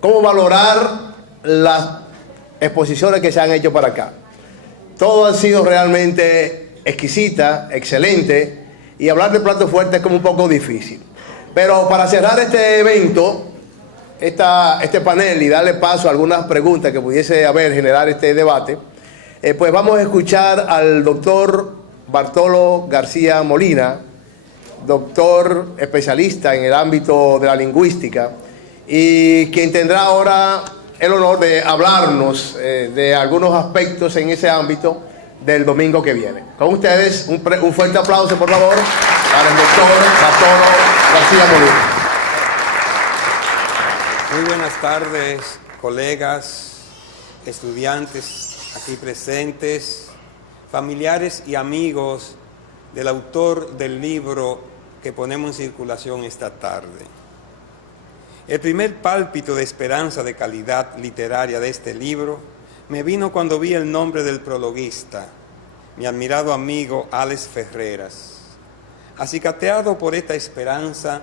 cómo valorar las exposiciones que se han hecho para acá. Todo ha sido realmente exquisita, excelente, y hablar de plato fuerte es como un poco difícil. Pero para cerrar este evento, este panel, y darle paso a algunas preguntas que pudiese haber, generar este debate, pues vamos a escuchar al doctor Bartolo García Molina, doctor especialista en el ámbito de la lingüística, y quien tendrá ahora el honor de hablarnos de algunos aspectos en ese ámbito del domingo que viene. Con ustedes, un fuerte aplauso, por favor, para el doctor Bartolo García Molina. Muy buenas tardes, colegas, estudiantes aquí presentes, familiares y amigos del autor del libro que ponemos en circulación esta tarde. El primer pálpito de esperanza de calidad literaria de este libro me vino cuando vi el nombre del prologuista, mi admirado amigo Alex Ferreras. Acicateado por esta esperanza,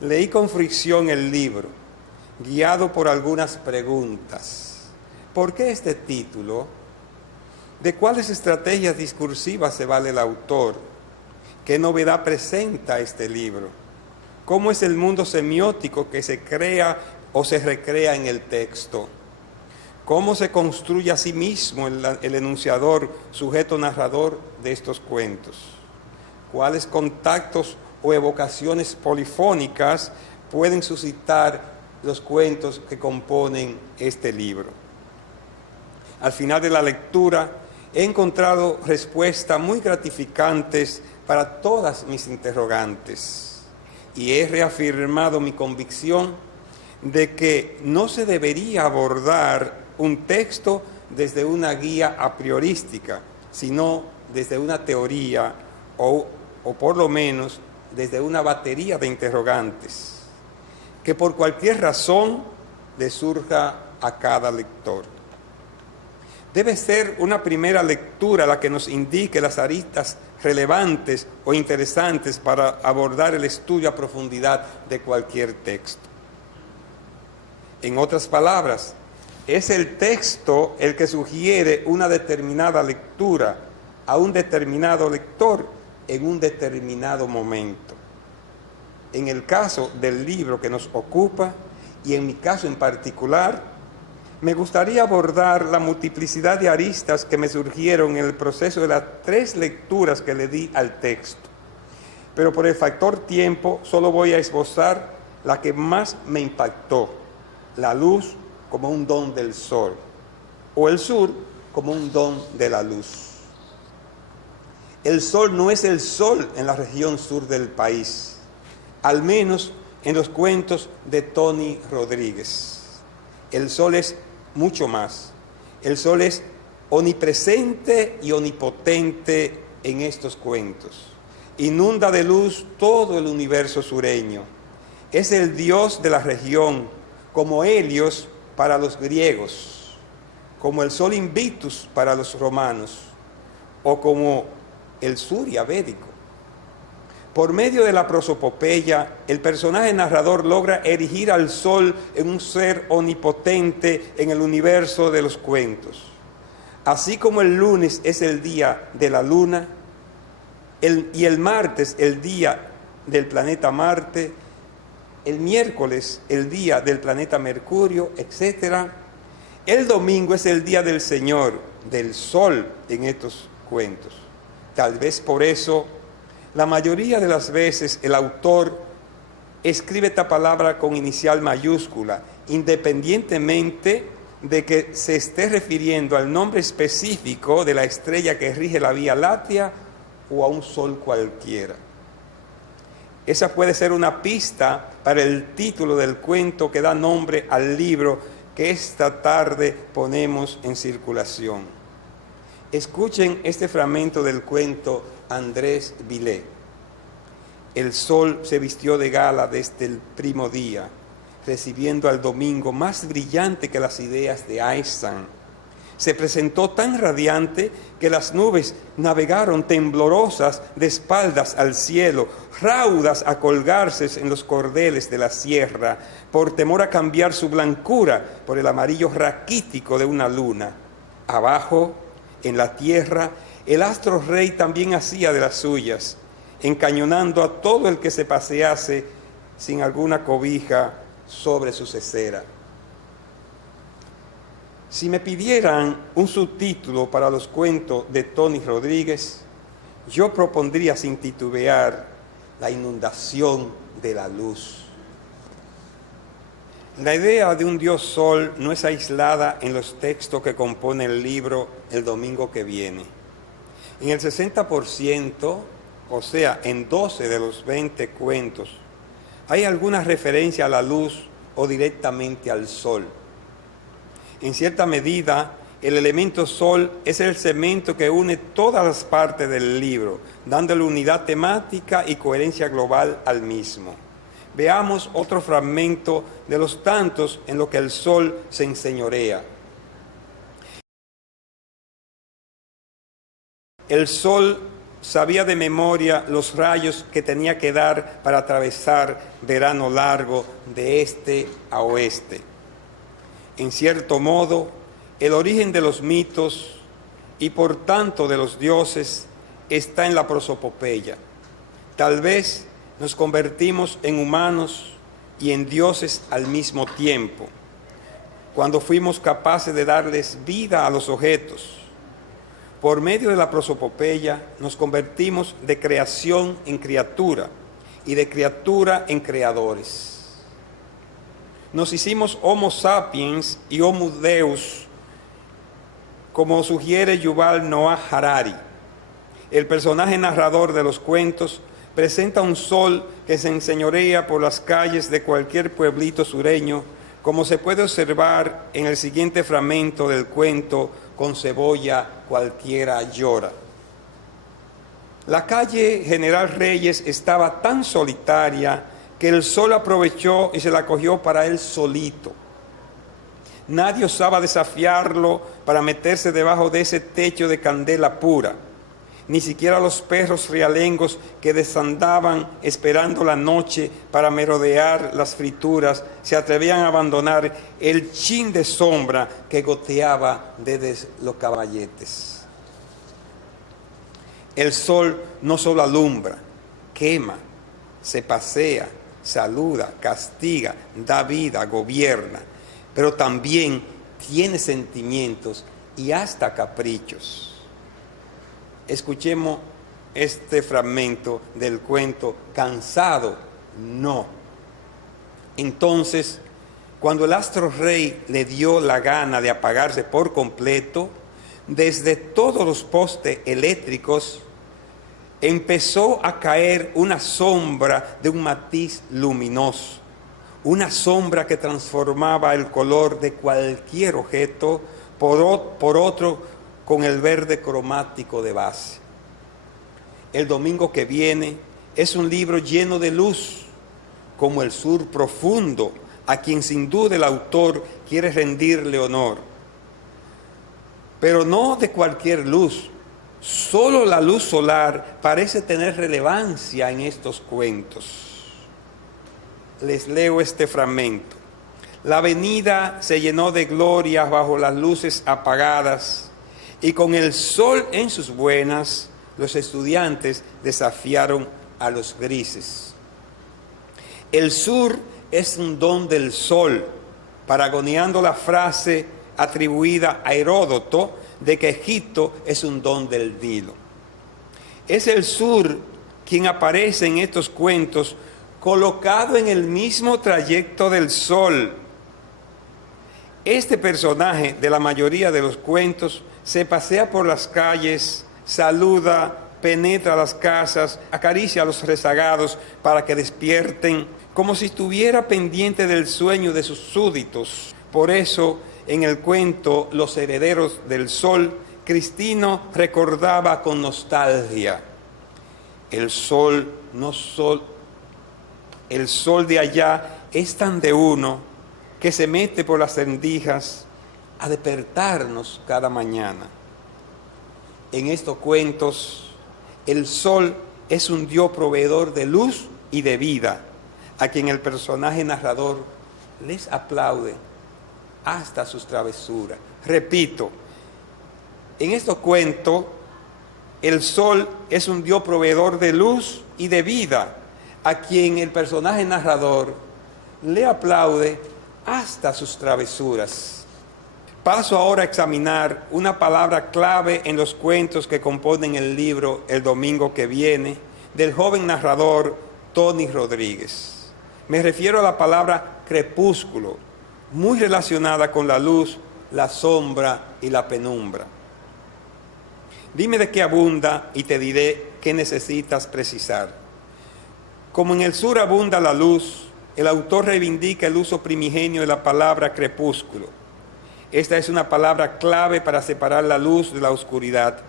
leí con fricción el libro, guiado por algunas preguntas. ¿Por qué este título? ¿De cuáles estrategias discursivas se vale el autor? ¿Qué novedad presenta este libro? ¿Cómo es el mundo semiótico que se crea o se recrea en el texto? ¿Cómo se construye a sí mismo el enunciador, sujeto narrador de estos cuentos? ¿Cuáles contactos o evocaciones polifónicas pueden suscitar los cuentos que componen este libro? Al final de la lectura he encontrado respuestas muy gratificantes para todas mis interrogantes y he reafirmado mi convicción de que no se debería abordar un texto desde una guía a priorística, sino desde una teoría o por lo menos desde una batería de interrogantes, que por cualquier razón le surja a cada lector. Debe ser una primera lectura la que nos indique las aristas relevantes o interesantes para abordar el estudio a profundidad de cualquier texto. En otras palabras, es el texto el que sugiere una determinada lectura a un determinado lector en un determinado momento. En el caso del libro que nos ocupa, y en mi caso en particular, me gustaría abordar la multiplicidad de aristas que me surgieron en el proceso de las 3 lecturas que le di al texto. Pero por el factor tiempo solo voy a esbozar la que más me impactó: la luz como un don del sol, o el sur como un don de la luz. El sol no es el sol en la región sur del país, al menos en los cuentos de Tony Rodríguez. El sol es mucho más. El sol es omnipresente y omnipotente en estos cuentos. Inunda de luz todo el universo sureño. Es el dios de la región, como Helios para los griegos, como el sol Invictus para los romanos, o como el Surya védico. Por medio de la prosopopeya, el personaje narrador logra erigir al sol en un ser omnipotente en el universo de los cuentos. Así como el lunes es el día de la luna, y el martes el día del planeta Marte, el miércoles el día del planeta Mercurio, etc., el domingo es el día del Señor, del sol en estos cuentos. Tal vez por eso, la mayoría de las veces el autor escribe esta palabra con inicial mayúscula, independientemente de que se esté refiriendo al nombre específico de la estrella que rige la Vía Láctea o a un sol cualquiera. Esa puede ser una pista para el título del cuento que da nombre al libro que esta tarde ponemos en circulación. Escuchen este fragmento del cuento Andrés Vilé. El sol se vistió de gala desde el primo día, recibiendo al domingo más brillante que las ideas de Einstein. se presentó tan radiante que las nubes navegaron temblorosas de espaldas al cielo, raudas a colgarse en los cordeles de la sierra, por temor a cambiar su blancura por el amarillo raquítico de una luna. Abajo, en la tierra, el astro rey también hacía de las suyas, encañonando a todo el que se pasease sin alguna cobija sobre su cesera. Si me pidieran un subtítulo para los cuentos de Tony Rodríguez, yo propondría sin titubear La inundación de la luz. La idea de un Dios Sol no es aislada en los textos que componen el libro El domingo que viene. En el 60%, o sea, en 12 de los 20 cuentos, hay alguna referencia a la luz o directamente al sol. En cierta medida, el elemento sol es el cemento que une todas las partes del libro, dándole unidad temática y coherencia global al mismo. Veamos otro fragmento de los tantos en los que el sol se enseñorea. El sol sabía de memoria los rayos que tenía que dar para atravesar verano largo de este a oeste. En cierto modo, el origen de los mitos y por tanto de los dioses está en la prosopopeya. Tal vez nos convertimos en humanos y en dioses al mismo tiempo, cuando fuimos capaces de darles vida a los objetos. Por medio de la prosopopeya nos convertimos de creación en criatura y de criatura en creadores. Nos hicimos Homo sapiens y Homo Deus, como sugiere Yuval Noah Harari. El personaje narrador de los cuentos presenta un sol que se enseñorea por las calles de cualquier pueblito sureño, como se puede observar en el siguiente fragmento del cuento Con cebolla cualquiera llora. La calle General Reyes estaba tan solitaria que el sol aprovechó y se la cogió para él solito. Nadie osaba desafiarlo para meterse debajo de ese techo de candela pura. Ni siquiera los perros realengos que desandaban esperando la noche para merodear las frituras se atrevían a abandonar el chin de sombra que goteaba desde los caballetes. El sol no solo alumbra, quema, se pasea, saluda, castiga, da vida, gobierna, pero también tiene sentimientos y hasta caprichos. Escuchemos este fragmento del cuento Cansado, no. Entonces, cuando el astro rey le dio la gana de apagarse por completo, desde todos los postes eléctricos empezó a caer una sombra de un matiz luminoso, una sombra que transformaba el color de cualquier objeto por otro con el verde cromático de base. El domingo que viene es un libro lleno de luz, como el sur profundo, a quien sin duda el autor quiere rendirle honor. Pero no de cualquier luz. Solo la luz solar parece tener relevancia en estos cuentos. Les leo este fragmento. La avenida se llenó de gloria bajo las luces apagadas y con el sol en sus buenas, los estudiantes desafiaron a los grises. El sur es un don del sol, paragoneando la frase atribuida a Heródoto de que Egipto es un don del Nilo. Es el sur quien aparece en estos cuentos colocado en el mismo trayecto del sol. Este personaje de la mayoría de los cuentos se pasea por las calles, saluda, penetra las casas, acaricia a los rezagados para que despierten, como si estuviera pendiente del sueño de sus súbditos. Por eso, en el cuento Los herederos del sol, Cristino recordaba con nostalgia: el sol de allá es tan de uno que se mete por las rendijas, a despertarnos cada mañana. En estos cuentos, el sol es un Dios proveedor de luz y de vida, a quien el personaje narrador les aplaude hasta sus travesuras. Repito, en estos cuentos, el sol es un Dios proveedor de luz y de vida, a quien el personaje narrador le aplaude hasta sus travesuras. Paso ahora a examinar una palabra clave en los cuentos que componen el libro El domingo que viene, del joven narrador Tony Rodríguez. Me refiero a la palabra crepúsculo, muy relacionada con la luz, la sombra y la penumbra. Dime de qué abunda y te diré qué necesitas precisar. Como en el sur abunda la luz, el autor reivindica el uso primigenio de la palabra crepúsculo. Esta es una palabra clave para separar la luz de la oscuridad.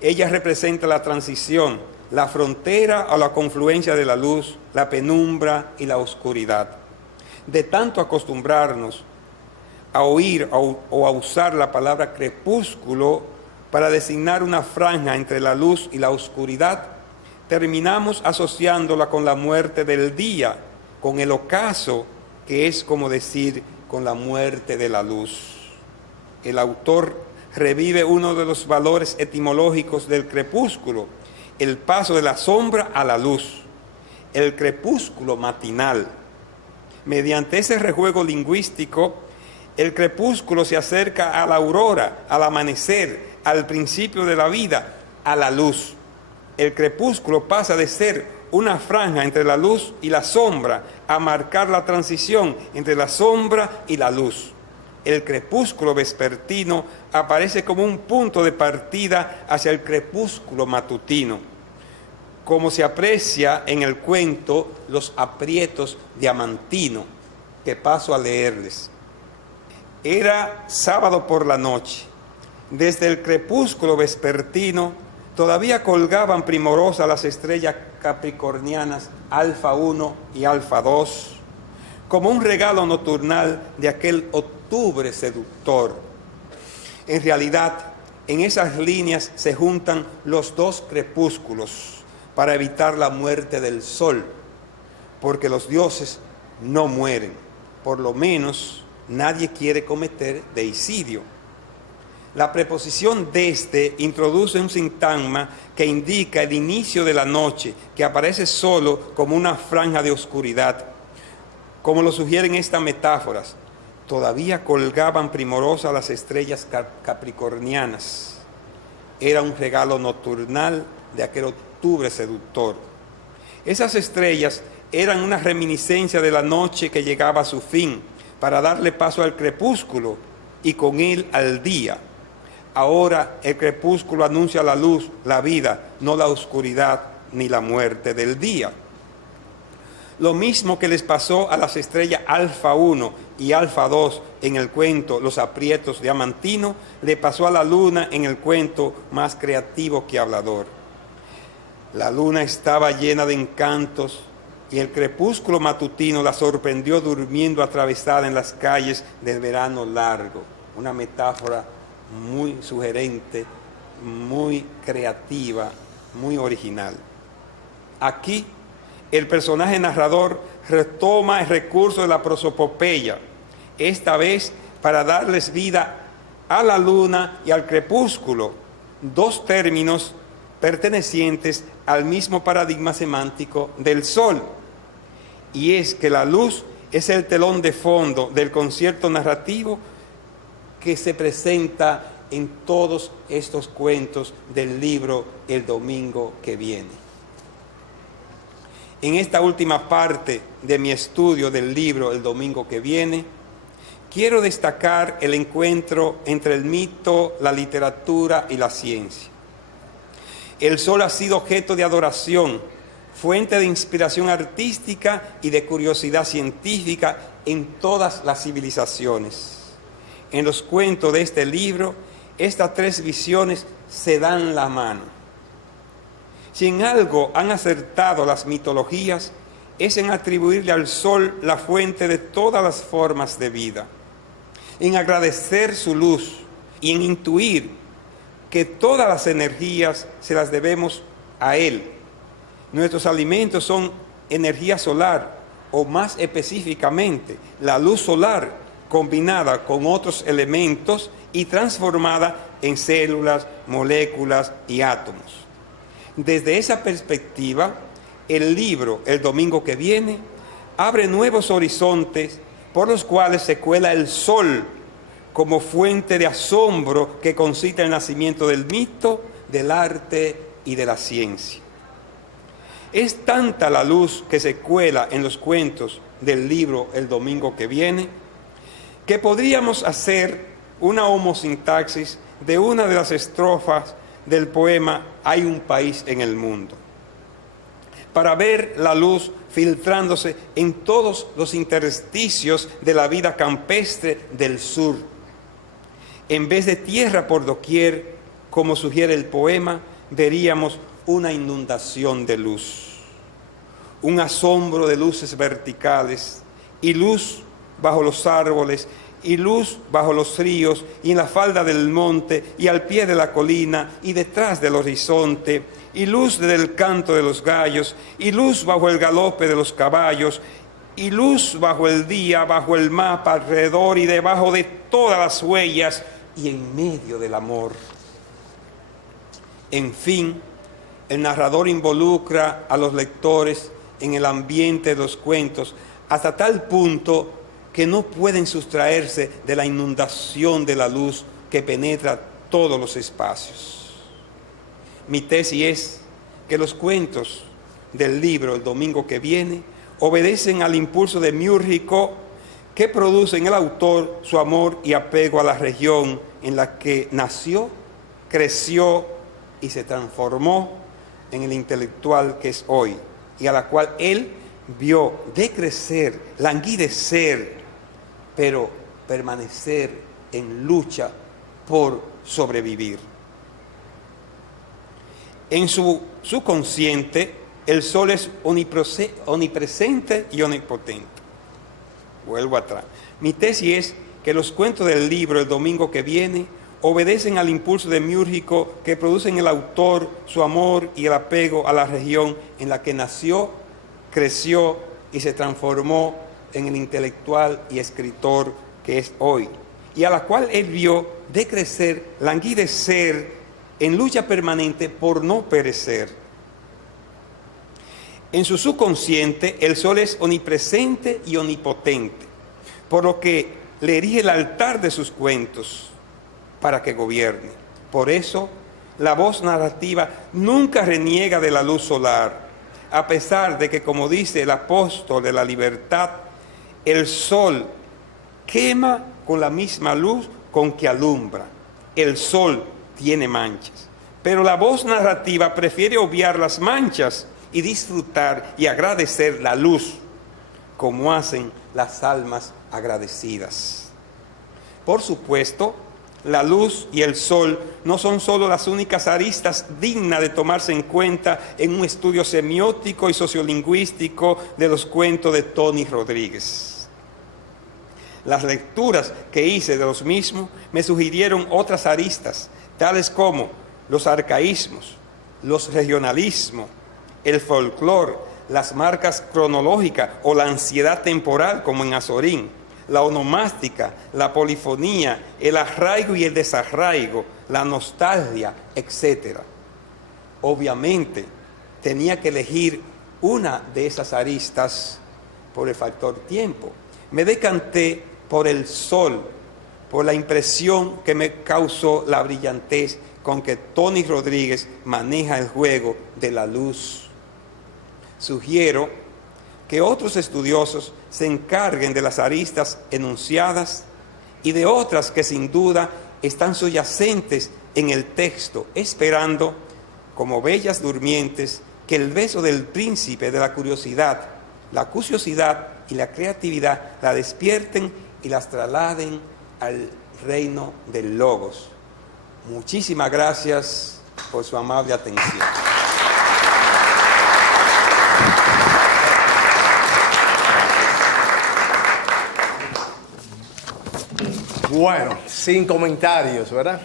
Ella representa la transición, la frontera o la confluencia de la luz, la penumbra y la oscuridad. De tanto acostumbrarnos a oír o a usar la palabra crepúsculo para designar una franja entre la luz y la oscuridad, terminamos asociándola con la muerte del día, con el ocaso, que es como decir con la muerte de la luz. El autor revive uno de los valores etimológicos del crepúsculo, el paso de la sombra a la luz, el crepúsculo matinal. Mediante ese rejuego lingüístico, el crepúsculo se acerca a la aurora, al amanecer, al principio de la vida, a la luz. El crepúsculo pasa de ser una franja entre la luz y la sombra a marcar la transición entre la sombra y la luz. El crepúsculo vespertino aparece como un punto de partida hacia el crepúsculo matutino, como se aprecia en el cuento Los aprietos diamantino, que paso a leerles. Era sábado por la noche. Desde el crepúsculo vespertino todavía colgaban primorosas las estrellas capricornianas Alfa 1 y Alfa 2, como un regalo nocturnal de aquel octubre seductor. En realidad, en esas líneas se juntan los dos crepúsculos para evitar la muerte del sol, porque los dioses no mueren, por lo menos nadie quiere cometer deicidio. La preposición desde introduce un sintagma que indica el inicio de la noche, que aparece solo como una franja de oscuridad. Como lo sugieren estas metáforas, todavía colgaban primorosas las estrellas capricornianas. Era un regalo nocturnal de aquel octubre seductor. Esas estrellas eran una reminiscencia de la noche que llegaba a su fin, para darle paso al crepúsculo y con él al día. Ahora el crepúsculo anuncia la luz, la vida, no la oscuridad ni la muerte del día. Lo mismo que les pasó a las estrellas Alfa 1 y Alfa 2 en el cuento Los aprietos diamantino, le pasó a la luna en el cuento Más creativo que hablador. La luna estaba llena de encantos y el crepúsculo matutino la sorprendió durmiendo atravesada en las calles del verano largo. Una metáfora muy sugerente, muy creativa, muy original. Aquí el personaje narrador retoma el recurso de la prosopopeya, esta vez para darles vida a la luna y al crepúsculo, dos términos pertenecientes al mismo paradigma semántico del sol. Y es que la luz es el telón de fondo del concierto narrativo que se presenta en todos estos cuentos del libro El domingo que viene. En esta última parte de mi estudio del libro El domingo que viene, quiero destacar el encuentro entre el mito, la literatura y la ciencia. El sol ha sido objeto de adoración, fuente de inspiración artística y de curiosidad científica en todas las civilizaciones. En los cuentos de este libro, estas tres visiones se dan la mano. Si en algo han acertado las mitologías, es en atribuirle al sol la fuente de todas las formas de vida. en agradecer su luz y en intuir que todas las energías se las debemos a Él. Nuestros alimentos son energía solar, o más específicamente, la luz solar combinada con otros elementos y transformada en células, moléculas y átomos. Desde esa perspectiva, el libro, El domingo que viene, abre nuevos horizontes por los cuales se cuela el sol como fuente de asombro que concita el nacimiento del mito, del arte y de la ciencia. Es tanta la luz que se cuela en los cuentos del libro El domingo que viene, que podríamos hacer una homosintaxis de una de las estrofas del poema Hay un país en el mundo, para ver la luz filtrándose en todos los intersticios de la vida campestre del sur. En vez de tierra por doquier, como sugiere el poema, veríamos una inundación de luz, un asombro de luces verticales y luz bajo los árboles y luz bajo los ríos y en la falda del monte y al pie de la colina y detrás del horizonte y luz del canto de los gallos y luz bajo el galope de los caballos y luz bajo el día, bajo el mapa alrededor y debajo de todas las huellas y en medio del amor. En fin, el narrador involucra a los lectores en el ambiente de los cuentos hasta tal punto que no pueden sustraerse de la inundación de la luz que penetra todos los espacios. Mi tesis es que los cuentos del libro El domingo que viene obedecen al impulso demiúrgico que produce en el autor su amor y apego a la región en la que nació, creció y se transformó en el intelectual que es hoy, y a la cual él vio decrecer, languidecer, pero permanecer en lucha por sobrevivir. En su subconsciente, el sol es omnipresente y omnipotente. Vuelvo atrás. Mi tesis es que los cuentos del libro El domingo que viene obedecen al impulso demiúrgico que produce en el autor su amor y el apego a la región en la que nació, creció y se transformó en el intelectual y escritor que es hoy, y a la cual él vio decrecer, languidecer, en lucha permanente por no perecer. En su subconsciente, el sol es omnipresente y omnipotente, por lo que le erige el altar de sus cuentos para que gobierne. Por eso, la voz narrativa nunca reniega de la luz solar, a pesar de que, como dice el apóstol de la libertad, el sol quema con la misma luz con que alumbra. El sol tiene manchas, pero la voz narrativa prefiere obviar las manchas y disfrutar y agradecer la luz, como hacen las almas agradecidas. Por supuesto, la luz y el sol no son solo las únicas aristas dignas de tomarse en cuenta en un estudio semiótico y sociolingüístico de los cuentos de Tony Rodríguez. Las lecturas que hice de los mismos me sugirieron otras aristas, tales como los arcaísmos, los regionalismos, el folclore, las marcas cronológicas o la ansiedad temporal, como en Azorín, la onomástica, la polifonía, el arraigo y el desarraigo, la nostalgia, etc. Obviamente, tenía que elegir una de esas aristas por el factor tiempo. Me decanté por el sol, por la impresión que me causó la brillantez con que Tony Rodríguez maneja el juego de la luz. Sugiero que otros estudiosos se encarguen de las aristas enunciadas y de otras que sin duda están subyacentes en el texto, esperando, como bellas durmientes, que el beso del príncipe de la curiosidad y la creatividad la despierten y las trasladen al reino del Logos. Muchísimas gracias por su amable atención. Bueno, sin comentarios, ¿verdad?